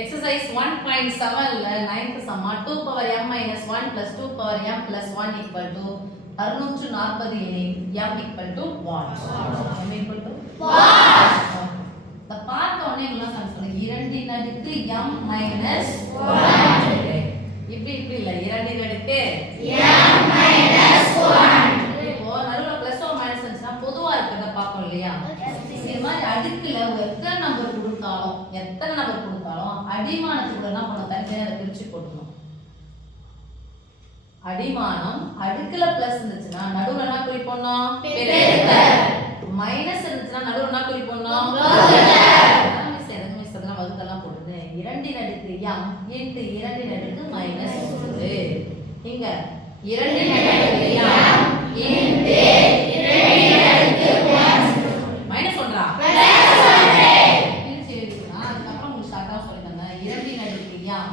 Exercise 1.7ல 9th sum 2 power m minus 1 plus 2 power m plus 1 equal to 640 எனில் m equal to what? m equal to what? இந்த பார்த்த உடனே என்ன சொல்றீங்க? 2 இன் அடுக்கு m minus 1. இப்படி இல்ல 2 இன் அடுக்கு m minus 1. இப்போ நடுவுல பிளஸ் ஓ மைனஸ் வந்துச்சுனா பொதுவா இருக்கத பாப்போம் இல்லையா? இந்த மாதிரி அடுக்குல எத்தனை நம்பர் கொடுத்தாலும் அடிமானத்துக்குள்ள என்ன பண்ணணும்? தனித்தனியா பிரிச்சு போடணும். அடிமானம் அடுக்குல பிளஸ் இருந்துச்சுன்னா நடுவுல என்ன குறிப்போம்? பெருக்கல். மைனஸ் இருந்துச்சுன்னா நடுவுல என்ன குறிப்போம்? வகுத்தல். மிஸ் அதெல்லாம் வகுத்தலாம் போடுது. 2 இன் அடுக்கு m இன்டு 2 இன் அடுக்கு மைனஸ் 1. இங்க 2 இன் அடுக்கு m இன்டு 2 இன் அடுக்கு மைனஸ் 1 பிளஸ் 1. இது சரிங்களா? அதுக்கு அப்புறம் உங்களுக்கு ஷார்ட்டா சொல்லி தந்தேன். 2 இன் அடுக்கு m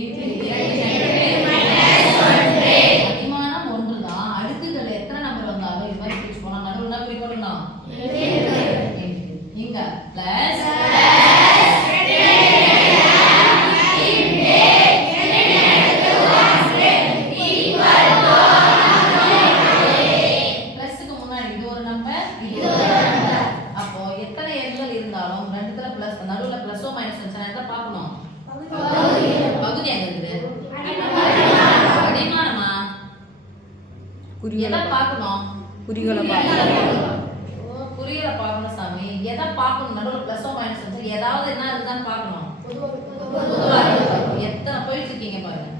இன்டு 2 இன் அடுக்கு மைனஸ் 1. அடிமானம் 1 தான். அடுக்குகள் எத்தனை நம்பர் வந்தாலும் இது மாதிரி பிரிச்சு போலாம். நடுவுல என்ன குறிக்கணும்? இங்க பிளஸ் எதை பார்க்கணும்? குறிகளை பார்க்கணும். குறிகளை பார்க்கணும் சாமி. எதை பார்க்கணும்? நடுவுல பிளஸ் ஓ மைனஸ் வந்து ஏதாவது என்ன இருக்குதான்னு பார்க்கணும். பொதுவா இருக்கு. எத்தனை போயிட்டு இருக்கீங்க பாருங்க.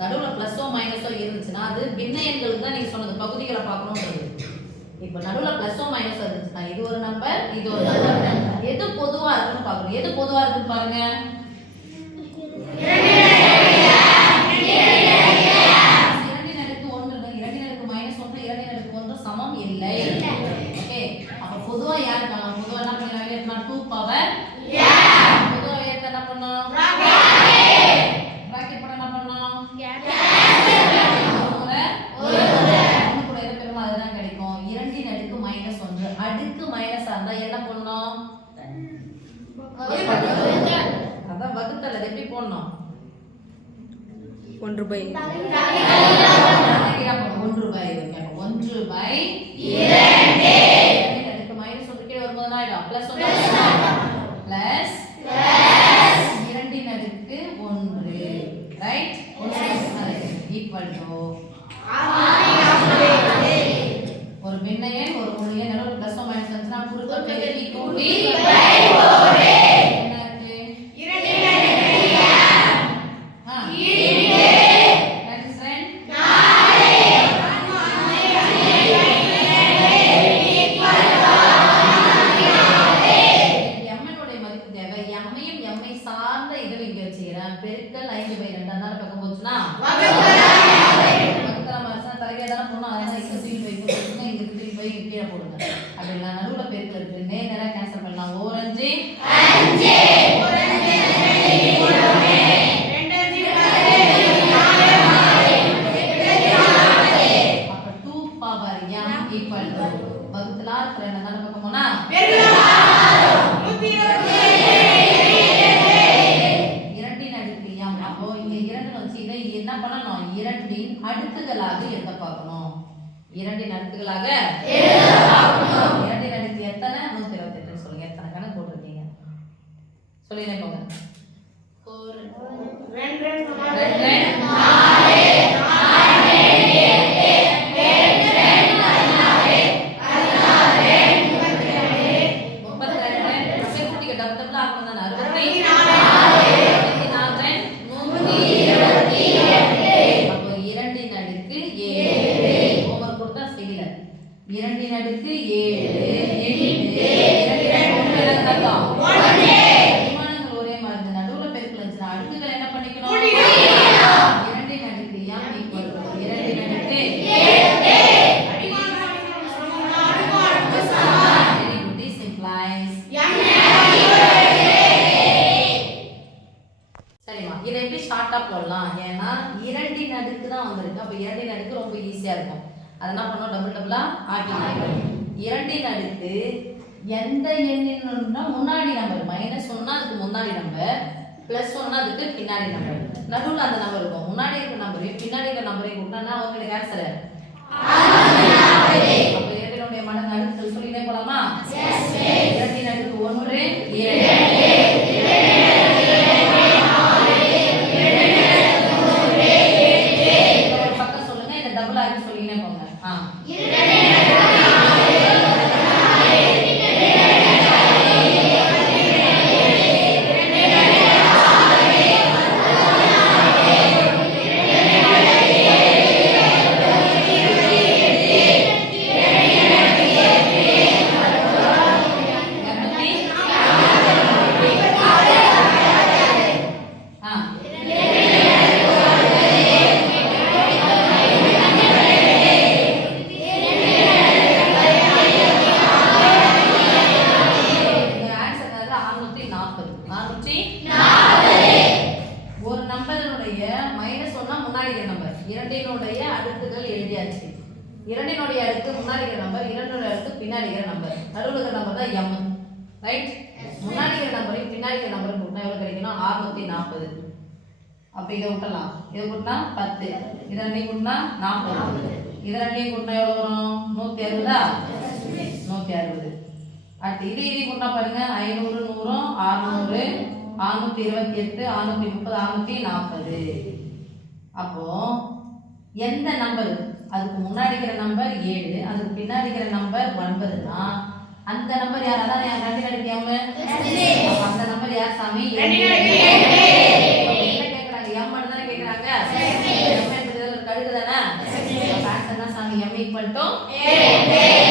நடுவுல பிளஸ் ஓ மைனஸோ இருந்துச்சுன்னா அது பின்ன எண்களுக்கு தான் நீங்க சொன்னது பகுதிகளை பார்க்கணும்ன்றது. இப்போ நடுவுல பிளஸ் ஓ மைனஸ் இருந்துச்சுன்னா இது ஒரு நம்பர், இது ஒரு நம்பர். எது பொதுவா இருக்குன்னு பார்க்கணும். எது பொதுவா இருக்குன்னு பாருங்க. அடுக்கு மைனஸ் இருந்தா என்ன பண்ணணும்? அதான் வகுத்தல். அது எப்படி போடணும்? 1/1/2 அடுக்கு மைனஸ் 1 கீழ வரும்போது என்ன ஆயிடும்? பிளஸ் 1 பிளஸ் 2 இன் அடுக்கு 1 ரைட்? 1 ஈக்குவல் டு ஒரு பின்ன எண் ஒரு முழு எண் நடுவுல பிளஸ் ஓ மைனஸ் வந்துச்சுனா குறுக்க பெருக்கி கூட்டி /4 என்ன இருக்கு? 2 இன் அடுக்கு m இன்டு ரெசிஸ்டன்ஸ் 4 m உடைய மதிப்பு தேவை. m ஐயும் m ஐ சார்ந்த இதை இங்க வச்சிரேன். பெருக்கல் 5/2 அதனால பக்கம் போச்சுனா வகுத்தல மாசம் தலைகீழ தான போணும். அதனால இங்க கீழே போடுங்க. அப்படினா நடுவுல பெருக்கல் இருக்கு. நேரா கேன்சல் பண்ணலாம். 4 5 5 4 5 2 அப்ப 2 பவர் m ஈக்குவல் டு வகுத்தலா 2 தான பக்கம் போனா பெருக்கல் 2 இன் அடுக்கு m. அப்போ இங்க 2 வந்து இதை என்ன பண்ணனும்? 2 இன் அடுக்குகளாக எழுத பார்க்கணும். 2 இன் அடுக்குகளாக எழுத பார்க்கணும். 2 இன் அடுக்கு எத்தனை? 128 சொல்லுங்க. எத்தனை கணக்கு போட்டுருக்கீங்க? சொல்லினே போங்க. 2 2 போடலாம். ஏன்னா 2 இன் அடுக்கு தான் வந்திருக்கு. அப்ப 2 இன் அடுக்கு ரொம்ப ஈஸியா இருக்கும். அத என்ன பண்ணோம்? டபுள் டபுளா ஆக்கிக்கலாம். 2 இன் அடுக்கு எந்த எண்ணினும்னா முன்னாடி நம்பர் -1 னா அதுக்கு முன்னாடி நம்பர் பிளஸ் ஒன்னா அதுக்கு பின்னாடி நம்பர் நடுவுல அந்த நம்பர் இருக்கும் முன்னாடி இருக்க நம்பரையும் பின்னாடி இருக்க நம்பரையும் கூட்டினா அவங்களுக்கு ஆன்சர் அப்ப இரண்டினுடைய மடங்கு அடுத்து சொல்லிட்டே போலாமா இரண்டின் அடுக்கு 1 2 பக்கம் சொல்லுங்க இந்த டபுள் ஆகி சொல்லிட்டே போங்க ஒரு நம்பரினுடைய மைனஸ் ஒன்னா முன்னாடி இருக்கிற நம்பர் இரண்டினுடைய அடுக்குகள் எழுதியாச்சு இரண்டினுடைய அடுக்கு முன்னாடி இருக்கிற நம்பர் இரண்டினுடைய அடுக்கு பின்னாடி இருக்கிற நம்பர் நடுவில் இருக்கிற நம்பர் தான் m ரைட் முன்னாடி இருக்கிற நம்பரையும் பின்னாடி இருக்கிற நம்பரும் கூட்டினா எவ்வளவு கிடைக்கும்னா 640 அப்ப இதை விட்டலாம் இதை கூட்டினா 10 இதை ரெண்டையும் கூட்டினா 40 இதை ரெண்டையும் கூட்டினா எவ்வளவு வரும் 160 160 அடுத்து இதையும் கூட்டினா பாருங்க 500 100 600 628 630 640 அப்போ எந்த நம்பர் அதுக்கு முன்னாடி இருக்கிற நம்பர் 7 அதுக்கு பின்னாடி இருக்கிற நம்பர் 9னா அந்த நம்பர் யார் அதான் யார் ரெண்டு நடிக்காம அந்த நம்பர் யார் சாமி என்ன கேக்குறாங்க m மட்டும் தானே கேக்குறாங்க m என்பது கடுகு தானே ஆன்சர் தான் சாமி m = 7